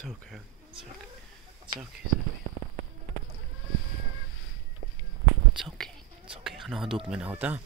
It's okay. It's okay. It's okay, Sophie. It's okay. It's okay. Ga nou doe ik mijn auto.